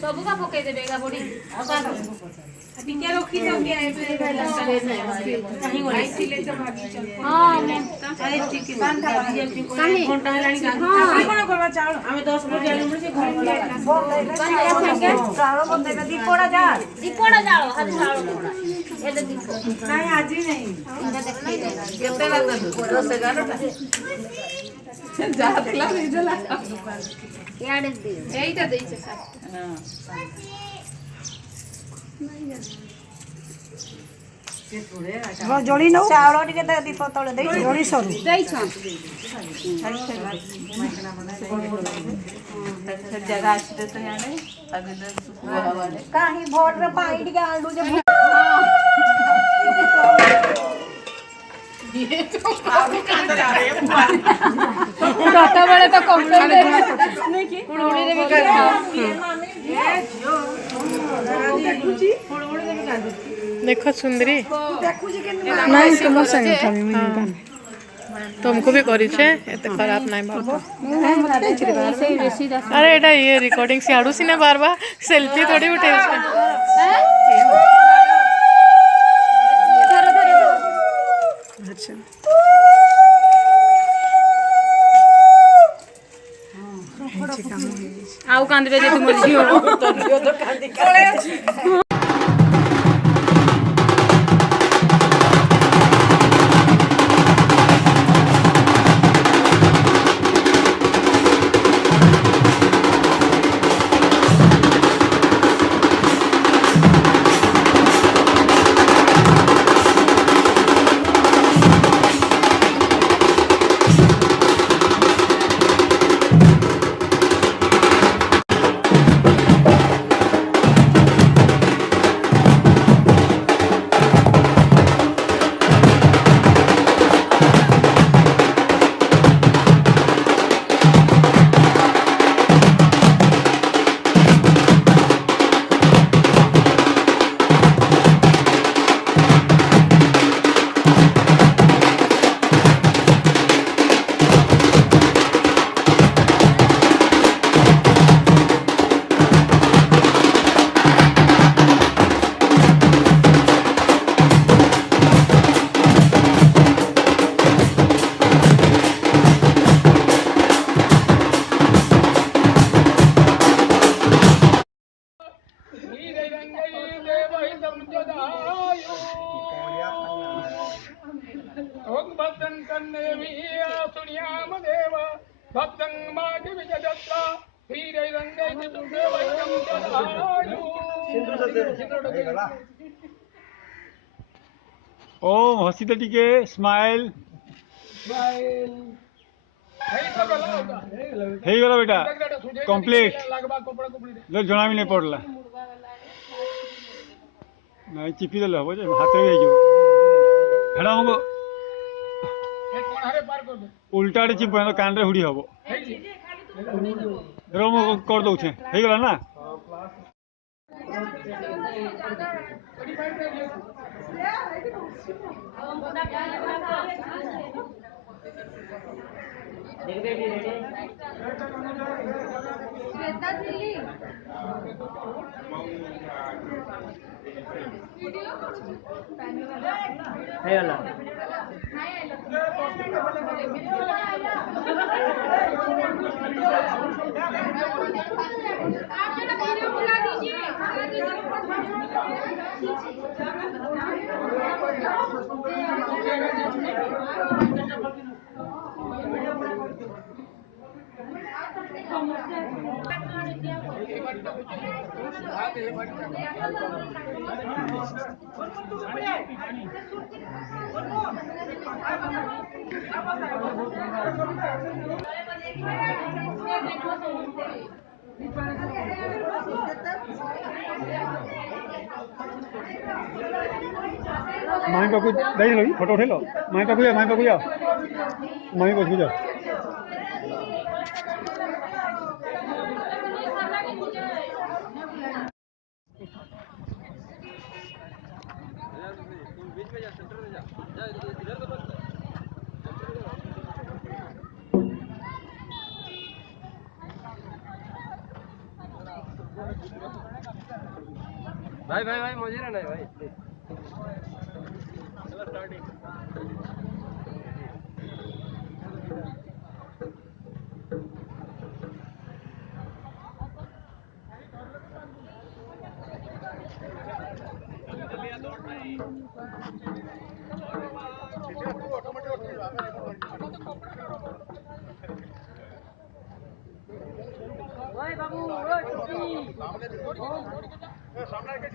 सब का पके देबे गा बड़ी टिके रखी जंगे कहीं गोलाई थिले तो भाभी चल हां आए ठीक है बांधा भाभी जल्दी कोई घंटा हेलानी गांधी कोन करबा चावल हमें 10 बजे आलू मुझे घर वाला चावल बंदे का दीपोड़ा जाल हाथ चावल पोड़ा एले दीपो नहीं आज ही नहीं इनका देखते केते लगता 10 11टा जातला रिजला याडे दे एइटा देइছে हां जोड़ी नो चावल टिके त दीप तळे देइ जोड़ी सरू देइ छ जगह अच्छे तो याने अगर सुबह काहे भोट रे पानी टिके आलू जे डाटा वाले तो कंप्लेंट नहीं की कुड़ुड़ी रे भी कर देखो सुंदरी नहीं तुम संग तुमको भी करी छे एते खराब नहीं बाबू अरे एटा ये रिकॉर्डिंग से आडू सिने बार बार सेल्फी थोड़ी उठे अच्छा आउ कांदबे जे तुम झियो तो कांदी ओम हसी तो टिके स्माइल हे गला बेटा कंप्लीट जो जना भी नहीं पड़ला नहीं चिपी देले हो जे हाथ में जो हेडा हमको उल्टा रे चिप तो कान रे हुडी हबो रोम कर दउ छे हे गला ना मामी पापू दही लो फोटो उठे लो मामी पापू जाओ मामी पापू जाओ भाई भाई भाई मुझे रहना है भाई। ओए बाबू ओए सामने के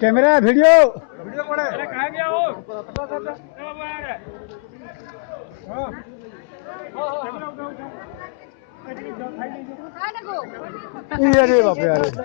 कैमरा वीडियो अरे बाप रे अरे